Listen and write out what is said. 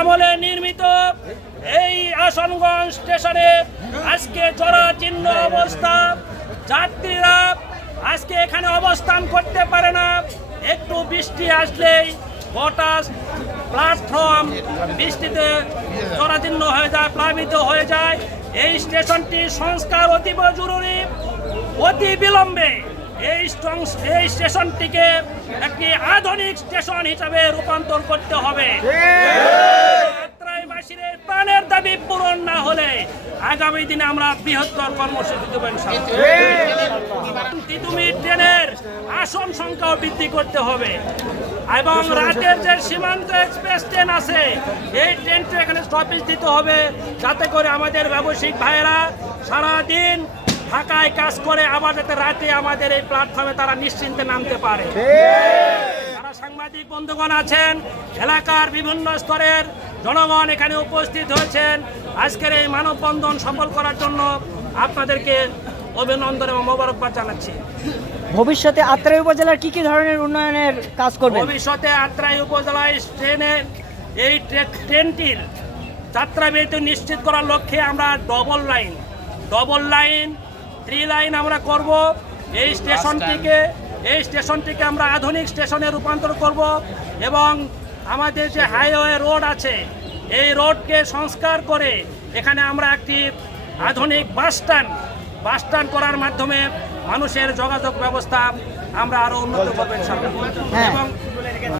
আমলে নির্মিত এই আসনগঞ্জ স্টেশনে আজকে জরাজীর্ণ অবস্থা। যাত্রীরা আজকে এখানে অবস্থান করতে পারে না। একটু বৃষ্টি আসলেই গোটা প্ল্যাটফর্ম বৃষ্টিতে জরাজীর্ণ হয়ে যায়, প্লাবিত হয়ে যায়। এই স্টেশনটি সংস্কার অতীব জরুরি। অতি বিলম্বে এই স্টেশনটিকে একটি আধুনিক স্টেশন হিসাবে রূপান্তর করতে হবে। যাত্রীবাসীর প্রাণের দাবি পূরণ না হলে আগামী দিনে আমরা বৃহত্তর কর্মসূচি দেব ইনশাআল্লাহ। তিতুমি ট্রেনের আসন সংখ্যাও বৃদ্ধি করতে হবে এবং রাতের যে সীমান্ত এক্সপ্রেস ট্রেন আছে এই ট্রেনটা এখানে স্টপেজ দিতে হবে, যাতে করে আমাদের ব্যবসায়িক ভাইয়েরা সারাদিন ঢাকায় কাজ করে আবার যাতে রাতে আমাদের এই প্ল্যাটফর্মে তারা নিশ্চিন্তে নামতে পারে। যারা সাংবাদিক বন্ধুগণ আছেন, এলাকার বিভিন্ন স্তরের জনগণ এখানে উপস্থিত হয়েছেন, আজকের এই মানববন্ধন সফল করার জন্য আপনাদেরকে অভিনন্দন এবং মোবারকবাদ জানাচ্ছি। ভবিষ্যতে আত্রাই উপজেলার কি ধরনের উন্নয়নের কাজ করবেন? ভবিষ্যতে আত্রাই উপজেলায় এই ট্রেনটির যাত্রাবিরতি নিশ্চিত করার লক্ষ্যে আমরা ডবল লাইন 3 লাইন আমরা করব। এই স্টেশনটিকে আমরা আধুনিক স্টেশনে রূপান্তর করব এবং আমাদের যে হাইওয়ে রোড আছে এই রোডকে সংস্কার করে এখানে আমরা একটি আধুনিক বাস স্ট্যান্ড করার মাধ্যমে মানুষের যোগাযোগ ব্যবস্থা আমরা আরো উন্নত করবো ইনশাআল্লাহ। এবং